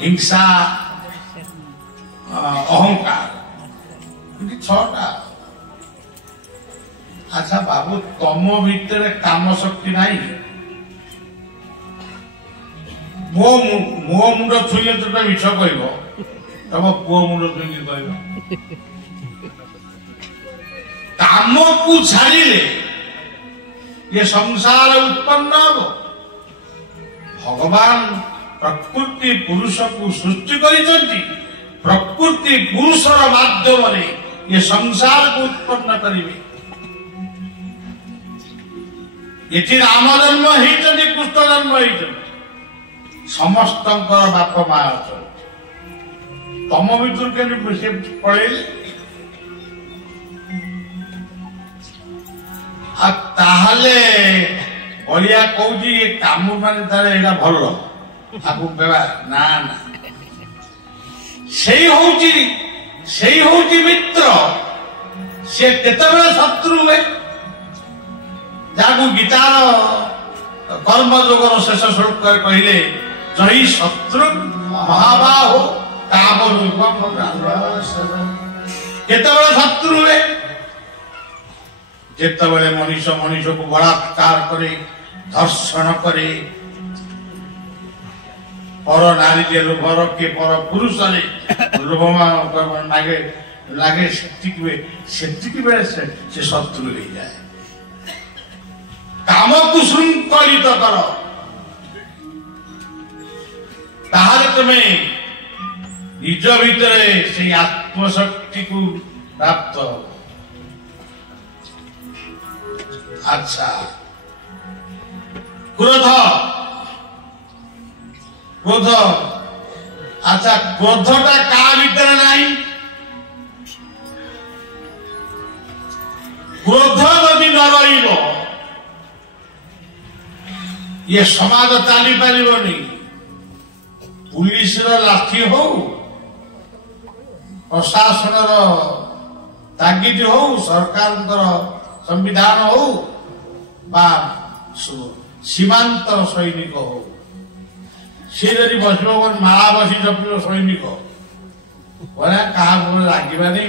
हिंसा अहंकार छटा। अच्छा बाबू तम भितर काम शक्ति नहीं मो मुंड छुईले तो मिछ कह तम पुओ मुंड छुई कह काम को छाड़िले ये संसार उत्पन्न हम। भगवान प्रकृति पुरुष को सृष्टि करिसंती प्रकृति पुरुषर माध्यम ये संसार को उत्पन्न करिवे। ये राम जन्म होती कृष्ण जन्म होती समस्त बाप माँ अच्छा तम भर के पड़े बलिया कौच ये काम मान तारा भल आपको ना ना से मित्र से केतबेले शत्रु हुए जहाँ गीतार कर्म जोगर शेष श्लोक कहले जही शत्रु महाबाहो काम केतबेले शत्रु हुए जेतबेले मनीष मनीष को बलात्कार करे धर्षण करे पर नारी के लोभ रखे पर पुरुष ने लोभ लागे लागे से शत्रु हो जाए। काम को श्रृंखलित कर ताहले तुम्हें निज भीतर से आत्मशक्ति को प्राप्त। अच्छा क्रोध क्रोध अच्छा क्रोधटा का भीतर नहीं क्रोध यदि न रही ये समाज चली पारनी। पुलिस लाठी हो प्रशासन तागिद हो सरकार संविधान हो बा सीमांत सैनिक हो सी जब बस माला बसी जपिव सैनिक क्या लगे नहीं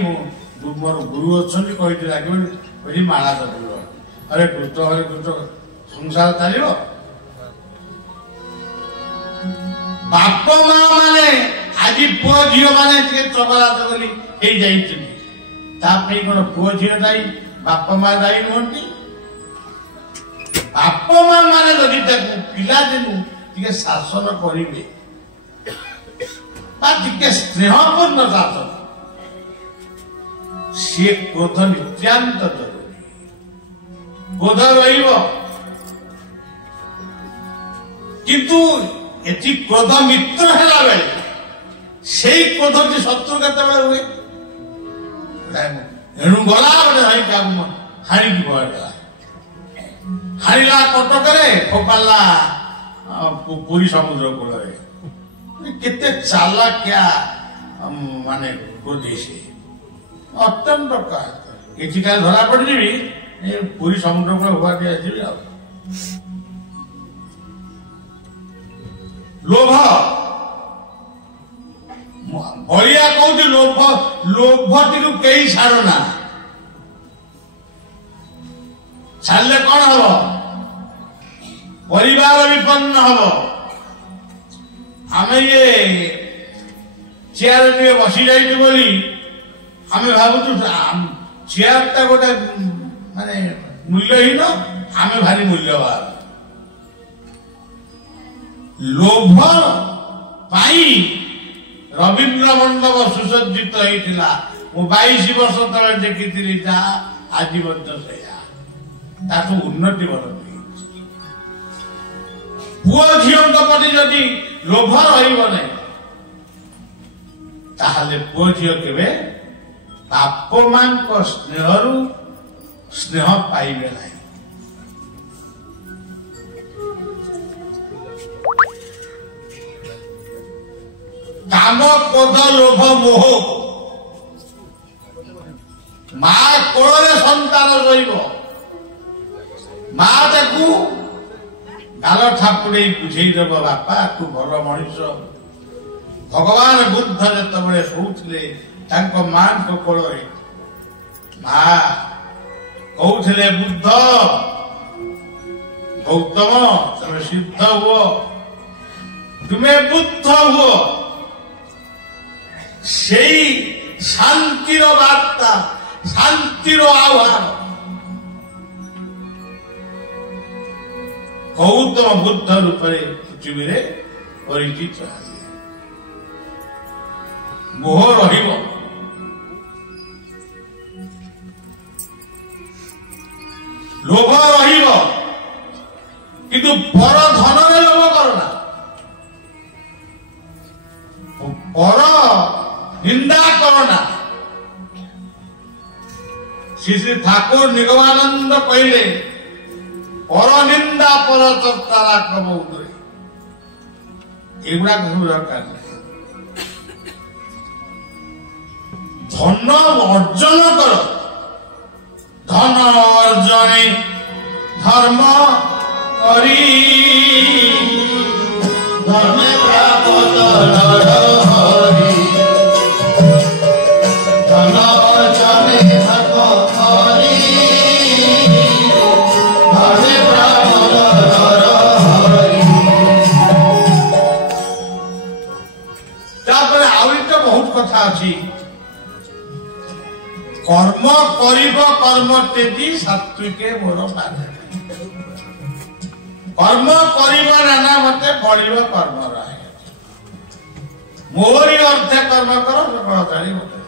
मोर गुरु अच्छा कही लगे माला जपिव हरे कृष्ण संसार चलो। बाप माँ माने आज पुओ झील मैंने चबला चगली कौन पुओ झील दायी बाप माँ दायी नुहति। बाप माँ माने जदि पिला दिनु टिके शासन करिवे बा टिके स्नेहपूर्ण शासन सी क्रोध नित्यांत जरूरी। क्रोध रहिबो किंतु एति क्रोध मित्र हेला बेले से क्रोध की शत्रु केते हुए एणु गला गोटे हाई हाणी की पड़ा हाणिला कटक फोपाला पुरी समुद्र कूल केते चालाकिया माने क्रोधी से अत्यंत किसी का धरा पड़ी पुरी समुद्र कूल हुआ दिया लोभ बलिया कौन लोभ लोभ टी कई छाड़ना छाड़े कौन हम परिवार विपन्न हम। आम ये चेयर बसी जाइए बोली आम भावुँ चेयर टा गोटे माने मूल्यहीन आम भारी मूल्यवान। लोभ पाई रवीन्द्र मंडप सुसज्जित होता मु 22 वर्ष तले देखी जहाँ आज उन्नति बल पुओ झील प्रति जदि लोभ रही ताहले पुओ झील केवे बाप मां स्नेह स्नेह पाइबे नहीं। काम क्रोध लोभ मोह माँ कोल संतान रही माँ ताकू गाल ठापुड़े बुझेदेव बापा तू भल मनीष। भगवान बुद्ध जिते शोले माँ कोल माँ कहते बुद्ध गौतम तुम सिद्ध हुओ तुम्हें बुद्ध हुओ से शांतिर वार्ता शांतिर आह्वान गौतम बुद्ध रूप पृथ्वी में परिचित मोह रहिब लोभ रहिब किंतु पर धन में लोभ करना पर निंदा करना। श्री श्री ठाकुर निगमानंद कहले पर निंदा पर चर्चा कबूतरे एगुड़ा सब दरकार नहीं। धन अर्जन कर धन अर्जने धर्म करी धर्म प्राप्त नर हरि धन अर्जने धर्म करी धर्म प्राप्त नर हरि। तापर आउरी तो बहुत कथा अछि कर्म करिब कर्म तेजी सात्विके मोर पारे कर्म करिब नाना मते फलिब कर्म राय मोरी अर्थ कर्म कर सकल मते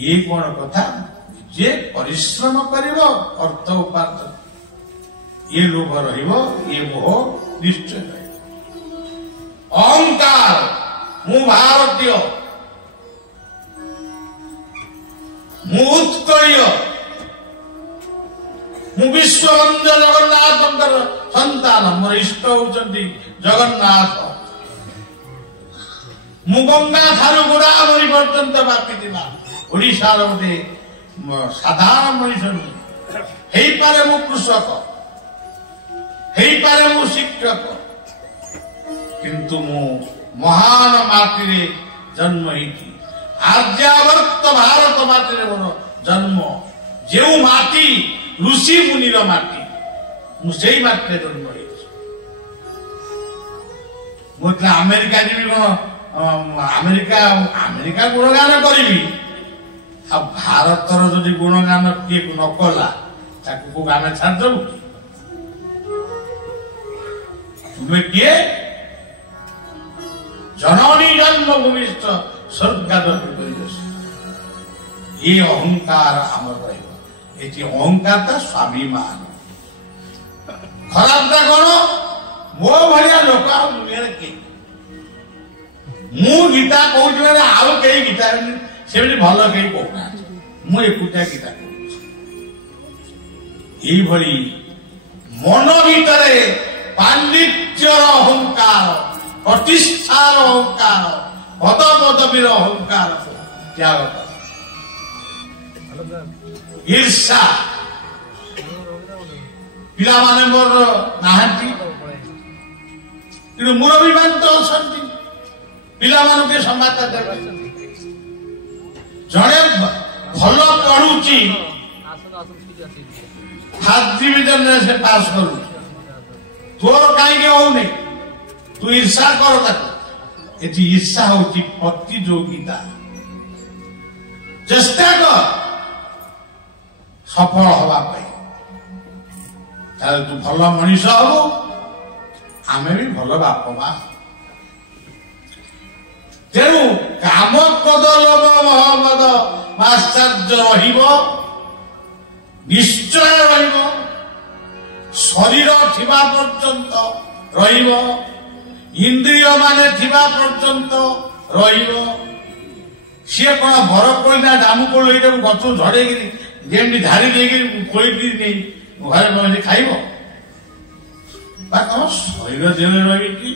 ये कौन कथा जे परिश्रम करिब अर्थ उपार्जन ये लोभ रहिब ये मोह निश्चय रहिब। अहंकार मु भारतीय उत्कल मु विश्ववंद्य जगन्नाथ संतान मोर इष्ट होती जगन्नाथ मु गंगा ठारू गोदावरी पर्यंत बाकी ओडिशा गोटे साधारण मनीष नुहे पारे मु कृषक पारे मु शिक्षक किंतु मु महान माटी जन्म होती आर्यावर्त भारत माटी मोर जन्म जो माटी ऋषि मुनिर माटी मुझे माटी जन्म होते अमेरिका जी अमेरिका अमेरिका गुणगान करी भारतर जदि गुणगान किए न कला ताकू गान छाड़देबू तुम्हें किए जननी जन्मभूमि स्वर्गादपि ये अहंकार आमर रही अहंकार स्वाभिमान खराबटा कौन मो भाया लोक दुनिया किए मु गीता कहूँ आउ कई गीता से भल कई कहना मु एकुटिया गीता कहूँ मन भीतर पांडित्यर अहंकार प्रतिष्ठार अहंकार पद पदवीर अहंकार त्याग ईर्षा पिला माने मोर नाहंती कि मुरबी मान तो अछंती पिला मान के समाचार देबे जड़े भल पढ़ुची फर्स्ट डिविजन से पास करू तोर कहीं होने तू ईर्षा कर ये ईर्षा होची प्रतियोगिता चेष्टा कर सफल हवा तू भल मनीष हबु आमे भी भल बाप मां तेणु काम क्रोध लोभ मोह मद माश्चर्य रहिब निश्चय रहिब ଶରୀର ଥିବା ପର୍ଯ୍ୟନ୍ତ ରହିବ, ଇନ୍ଦ୍ରିୟ ମାନେ ଥିବା ପର୍ଯ୍ୟନ୍ତ ରହିବ। ସିଏ କଣ ବର କୋଇନା ଜାମୁ କୋଳି ଏଇଟାକୁ ଗଛକୁ ଝଡେଇକିରି ଯେମିତି ଧାରି ଦେଇକିରି କୋଳିକି ନେଇ ଘରେ ଖାଇବ? ବା ତମ ଶରୀର ଦେହରେ ରହିବେ କି?